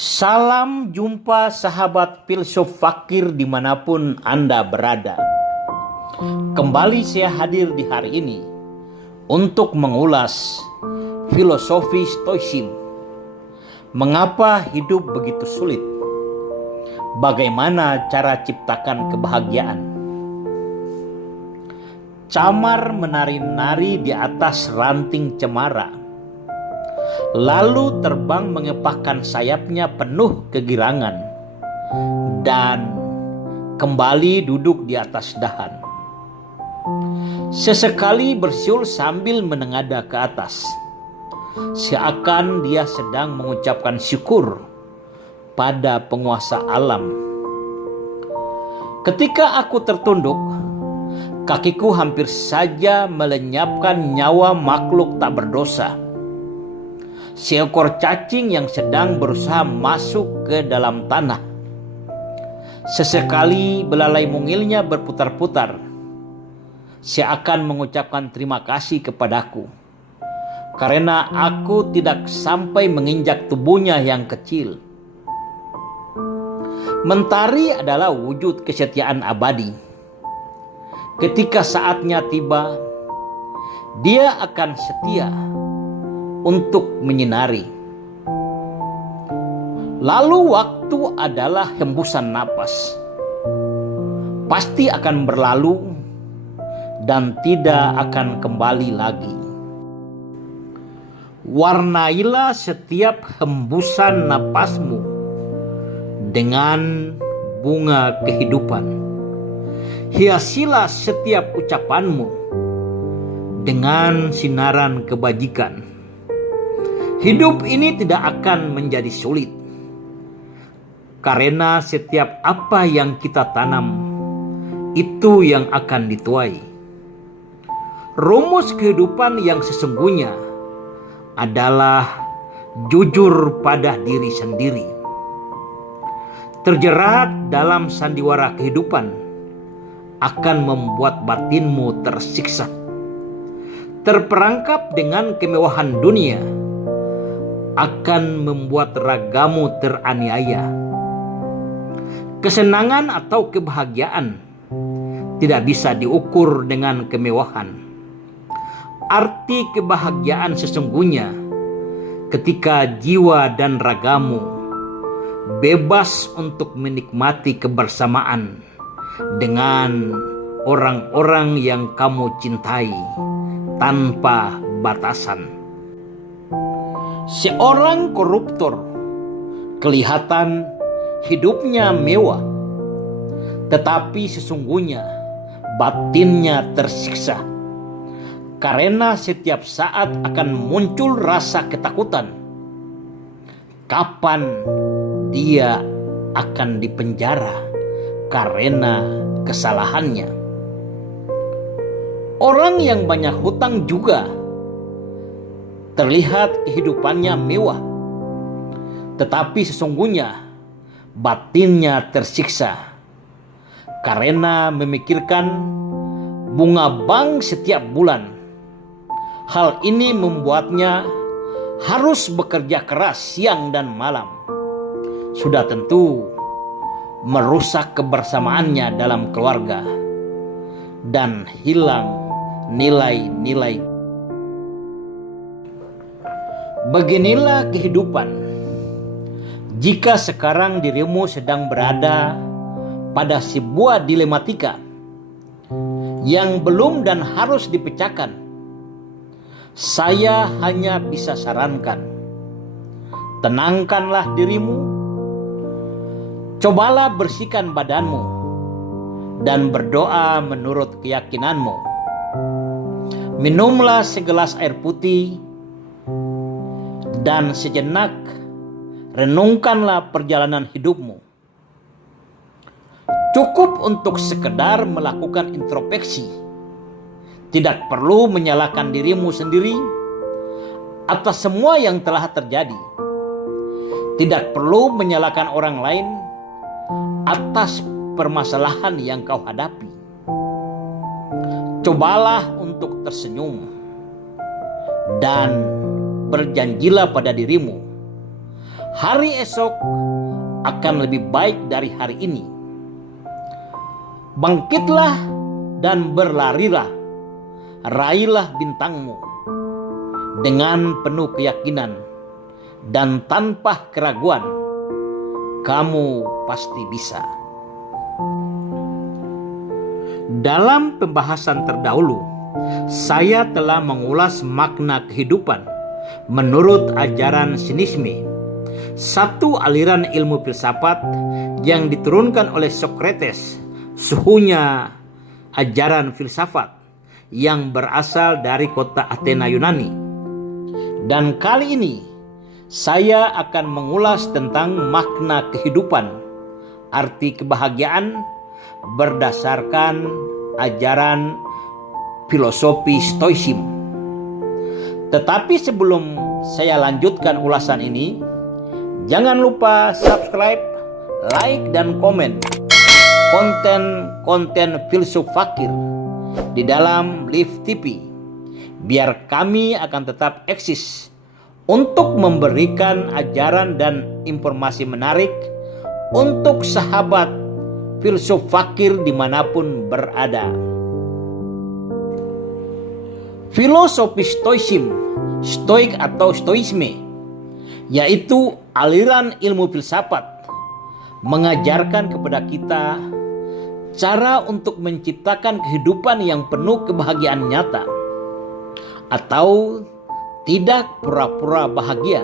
Salam jumpa sahabat filsuf fakir dimanapun Anda berada. Kembali saya hadir di hari ini untuk mengulas filosofi Stoicism. Mengapa hidup begitu sulit? Bagaimana cara ciptakan kebahagiaan? Camar menari-nari di atas ranting cemara, lalu terbang mengepakkan sayapnya penuh kegirangan dan kembali duduk di atas dahan. Sesekali bersiul sambil menengadah ke atas, seakan dia sedang mengucapkan syukur pada penguasa alam. Ketika aku tertunduk, kakiku hampir saja melenyapkan nyawa makhluk tak berdosa. Seekor cacing yang sedang berusaha masuk ke dalam tanah. Sesekali belalai mungilnya berputar-putar, seakan mengucapkan terima kasih kepadaku, karena aku tidak sampai menginjak tubuhnya yang kecil. Mentari adalah wujud kesetiaan abadi. Ketika saatnya tiba, dia akan setia untuk menyinari. Lalu waktu adalah hembusan napas. Pasti akan berlalu dan tidak akan kembali lagi. Warnailah setiap hembusan napasmu dengan bunga kehidupan. Hiasilah setiap ucapanmu dengan sinaran kebajikan. Hidup ini tidak akan menjadi sulit, karena setiap apa yang kita tanam, itu yang akan dituai. Rumus kehidupan yang sesungguhnya adalah jujur pada diri sendiri. Terjerat dalam sandiwara kehidupan akan membuat batinmu tersiksa. Terperangkap dengan kemewahan dunia akan membuat ragamu teraniaya. Kesenangan atau kebahagiaan tidak bisa diukur dengan kemewahan. Arti kebahagiaan sesungguhnya ketika jiwa dan ragamu bebas untuk menikmati kebersamaan dengan orang-orang yang kamu cintai tanpa batasan. Seorang koruptor kelihatan hidupnya mewah, tetapi sesungguhnya batinnya tersiksa, karena setiap saat akan muncul rasa ketakutan. Kapan dia akan dipenjara karena kesalahannya. Orang yang banyak hutang juga terlihat kehidupannya mewah, tetapi sesungguhnya batinnya tersiksa karena memikirkan bunga bank setiap bulan. Hal ini membuatnya harus bekerja keras siang dan malam. Sudah tentu merusak kebersamaannya dalam keluarga dan hilang nilai-nilai. Beginilah kehidupan. Jika sekarang dirimu sedang berada pada sebuah dilematika yang belum dan harus dipecahkan, saya hanya bisa sarankan, tenangkanlah dirimu. Cobalah bersihkan badanmu dan berdoa menurut keyakinanmu. Minumlah segelas air putih dan sejenak renungkanlah perjalanan hidupmu. Cukup untuk sekedar melakukan introspeksi. Tidak perlu menyalahkan dirimu sendiri atas semua yang telah terjadi. Tidak perlu menyalahkan orang lain atas permasalahan yang kau hadapi. Cobalah untuk tersenyum dan berjanjilah pada dirimu hari esok akan lebih baik dari hari ini. Bangkitlah dan berlarilah, raihlah bintangmu dengan penuh keyakinan dan tanpa keraguan. Kamu pasti bisa. Dalam pembahasan terdahulu, saya telah mengulas makna kehidupan menurut ajaran sinisme, satu aliran ilmu filsafat yang diturunkan oleh Socrates, suhunya ajaran filsafat yang berasal dari kota Athena Yunani. Dan kali ini saya akan mengulas tentang makna kehidupan, arti kebahagiaan berdasarkan ajaran filosofi Stoicism. Tetapi sebelum saya lanjutkan ulasan ini, jangan lupa subscribe, like, dan komen konten-konten filsuf fakir di dalam Live TV, biar kami akan tetap eksis untuk memberikan ajaran dan informasi menarik untuk sahabat filsuf fakir dimanapun berada. Filosofi Stoicism, Stoik atau Stoisme, yaitu aliran ilmu filsafat, mengajarkan kepada kita cara untuk menciptakan kehidupan yang penuh kebahagiaan nyata, atau tidak pura-pura bahagia.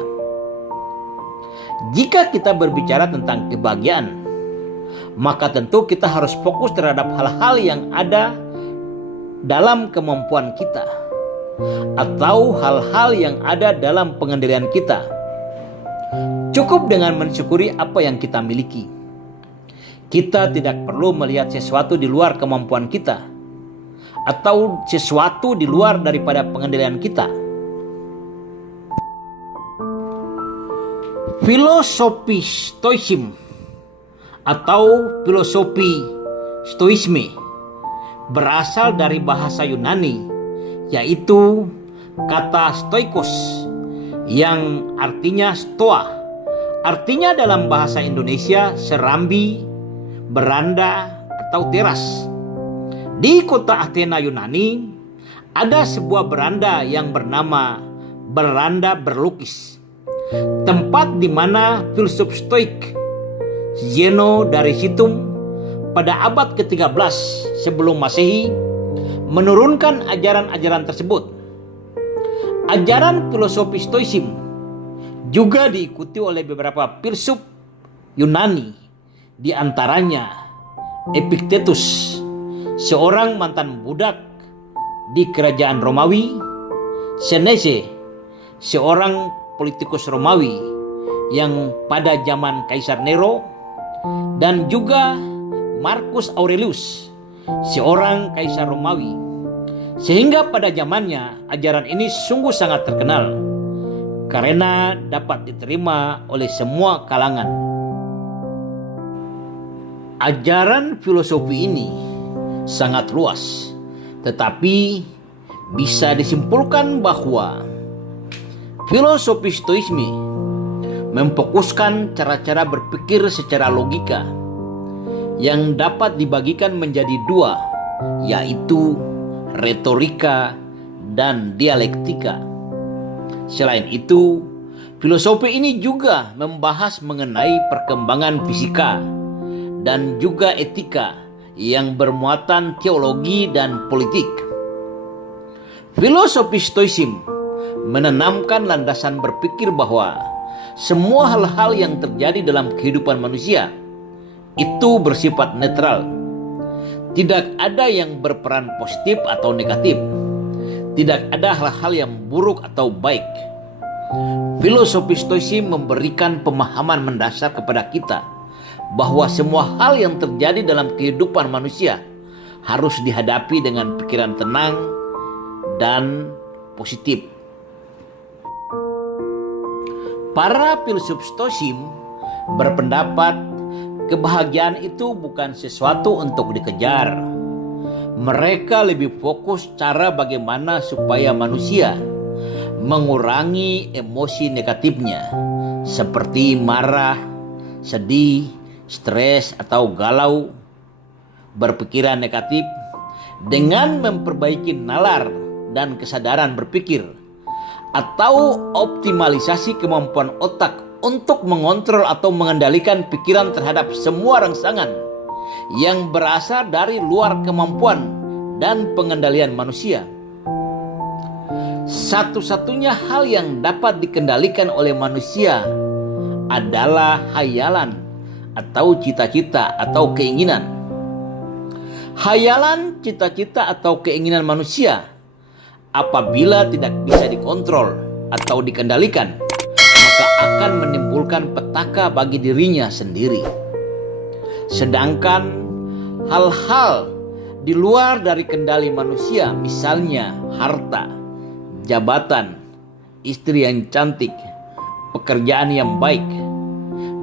Jika kita berbicara tentang kebahagiaan, maka tentu kita harus fokus terhadap hal-hal yang ada dalam kemampuan kita, atau hal-hal yang ada dalam pengendalian kita. Cukup dengan mensyukuri apa yang kita miliki. Kita tidak perlu melihat sesuatu di luar kemampuan kita, atau sesuatu di luar daripada pengendalian kita. Filosofi Stoicism atau filosofi Stoisme berasal dari bahasa Yunani, yaitu kata stoikos yang artinya stoa. Artinya dalam bahasa Indonesia serambi, beranda, atau teras. Di kota Athena Yunani ada sebuah beranda yang bernama beranda berlukis, tempat di mana filsuf Stoik Zeno dari Situm pada abad ke-13 sebelum Masehi menurunkan ajaran-ajaran tersebut. Ajaran filosofi Stoicism juga diikuti oleh beberapa filsuf Yunani, di antaranya Epictetus, seorang mantan budak di kerajaan Romawi, Seneca, seorang politikus Romawi yang pada zaman Kaisar Nero, dan juga Marcus Aurelius, seorang kaisar Romawi. Sehingga pada zamannya ajaran ini sungguh sangat terkenal karena dapat diterima oleh semua kalangan. Ajaran filosofi ini sangat luas, tetapi bisa disimpulkan bahwa filosofi Stoisme memfokuskan cara-cara berpikir secara logika yang dapat dibagikan menjadi dua, yaitu retorika dan dialektika. Selain itu, filosofi ini juga membahas mengenai perkembangan fisika dan juga etika yang bermuatan teologi dan politik. Filosofi Stoicism menanamkan landasan berpikir bahwa semua hal-hal yang terjadi dalam kehidupan manusia itu bersifat netral. Tidak ada yang berperan positif atau negatif. Tidak ada hal-hal yang buruk atau baik. Filosofi Stoicism memberikan pemahaman mendasar kepada kita bahwa semua hal yang terjadi dalam kehidupan manusia harus dihadapi dengan pikiran tenang dan positif. Para filsuf Stoicism berpendapat kebahagiaan itu bukan sesuatu untuk dikejar. Mereka lebih fokus cara bagaimana supaya manusia mengurangi emosi negatifnya seperti marah, sedih, stres atau galau, berpikiran negatif, dengan memperbaiki nalar dan kesadaran berpikir atau optimalisasi kemampuan otak untuk mengontrol atau mengendalikan pikiran terhadap semua rangsangan yang berasal dari luar kemampuan dan pengendalian manusia. Satu-satunya hal yang dapat dikendalikan oleh manusia adalah hayalan atau cita-cita atau keinginan. Hayalan, cita-cita atau keinginan manusia apabila tidak bisa dikontrol atau dikendalikan, maka akan menimbulkan petaka bagi dirinya sendiri. Sedangkan hal-hal di luar dari kendali manusia, misalnya harta, jabatan, istri yang cantik, pekerjaan yang baik,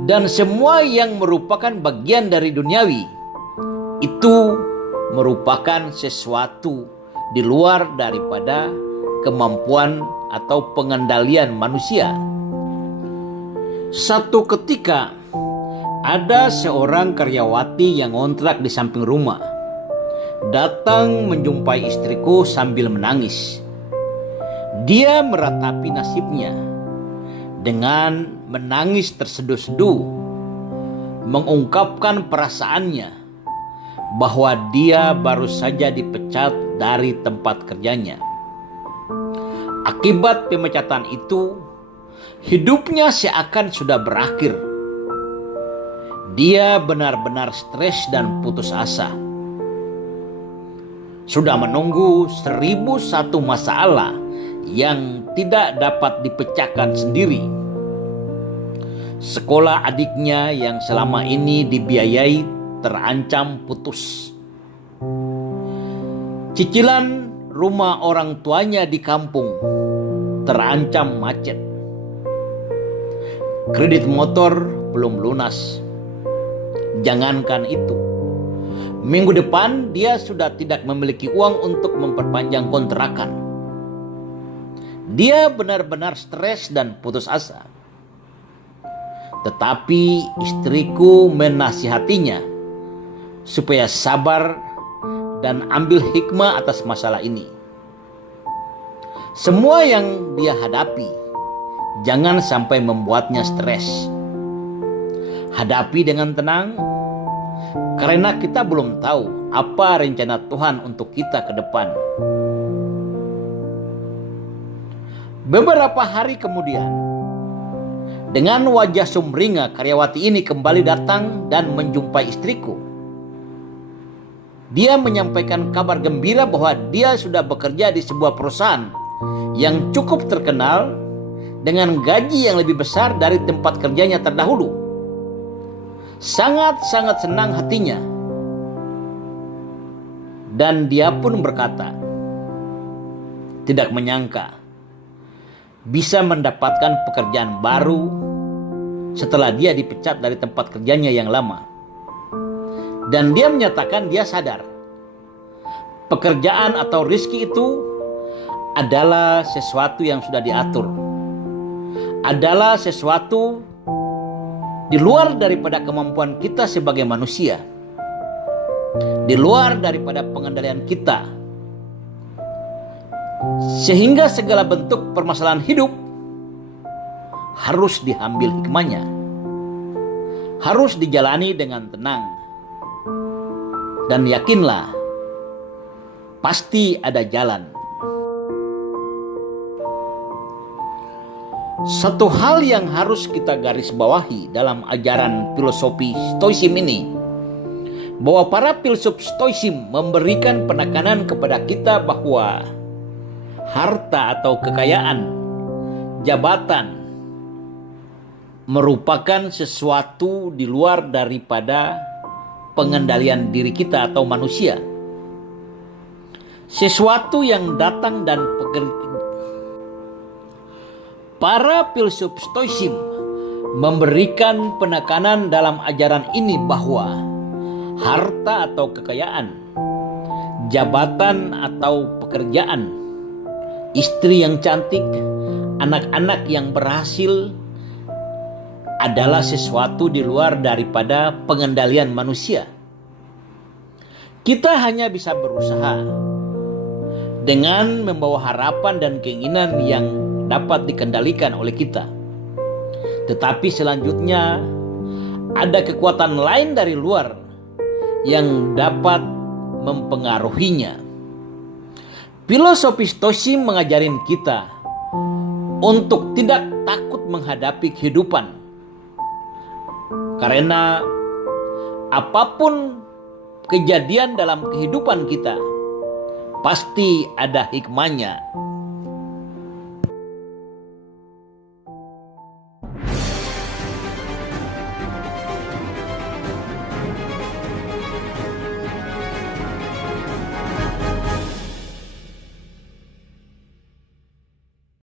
dan semua yang merupakan bagian dari duniawi, itu merupakan sesuatu di luar daripada kemampuan atau pengendalian manusia. Satu ketika ada seorang karyawati yang ngontrak di samping rumah datang menjumpai istriku sambil menangis. Dia meratapi nasibnya dengan menangis terseduh-seduh, mengungkapkan perasaannya bahwa dia baru saja dipecat dari tempat kerjanya. Akibat pemecatan itu, hidupnya seakan sudah berakhir. Dia benar-benar stres dan putus asa. Sudah menunggu 1001 masalah yang tidak dapat dipecahkan sendiri. Sekolah adiknya yang selama ini dibiayai terancam putus. Cicilan rumah orang tuanya di kampung terancam macet. Kredit motor belum lunas. Jangankan itu, minggu depan dia sudah tidak memiliki uang untuk memperpanjang kontrakan. Dia benar-benar stres dan putus asa. Tetapi istriku menasihatinya supaya sabar dan ambil hikmah atas masalah ini. Semua yang dia hadapi jangan sampai membuatnya stres. Hadapi dengan tenang, karena kita belum tahu apa rencana Tuhan untuk kita ke depan. Beberapa hari kemudian, dengan wajah sumringah, karyawati ini kembali datang dan menjumpai istriku. Dia menyampaikan kabar gembira bahwa dia sudah bekerja di sebuah perusahaan yang cukup terkenal dengan gaji yang lebih besar dari tempat kerjanya terdahulu. Sangat-sangat senang hatinya. Dan dia pun berkata, tidak menyangka bisa mendapatkan pekerjaan baru setelah dia dipecat dari tempat kerjanya yang lama. Dan dia menyatakan dia sadar pekerjaan atau rezeki itu adalah sesuatu yang sudah diatur, adalah sesuatu di luar daripada kemampuan kita sebagai manusia, di luar daripada pengendalian kita, sehingga segala bentuk permasalahan hidup harus diambil hikmahnya, harus dijalani dengan tenang. Dan yakinlah, pasti ada jalan. Satu hal yang harus kita garis bawahi dalam ajaran filosofi Stoicism ini, bahwa para filsuf Stoicism memberikan penekanan kepada kita bahwa harta atau kekayaan, jabatan merupakan sesuatu di luar daripada pengendalian diri kita atau manusia. Sesuatu yang datang dan para filsuf Stoicism memberikan penekanan dalam ajaran ini bahwa harta atau kekayaan, jabatan atau pekerjaan, istri yang cantik, anak-anak yang berhasil, adalah sesuatu di luar daripada pengendalian manusia. Kita hanya bisa berusaha dengan membawa harapan dan keinginan yang dapat dikendalikan oleh kita. Tetapi selanjutnya ada kekuatan lain dari luar yang dapat mempengaruhinya. Filosofi Stoic mengajarin kita untuk tidak takut menghadapi kehidupan. Karena apapun kejadian dalam kehidupan kita, pasti ada hikmahnya.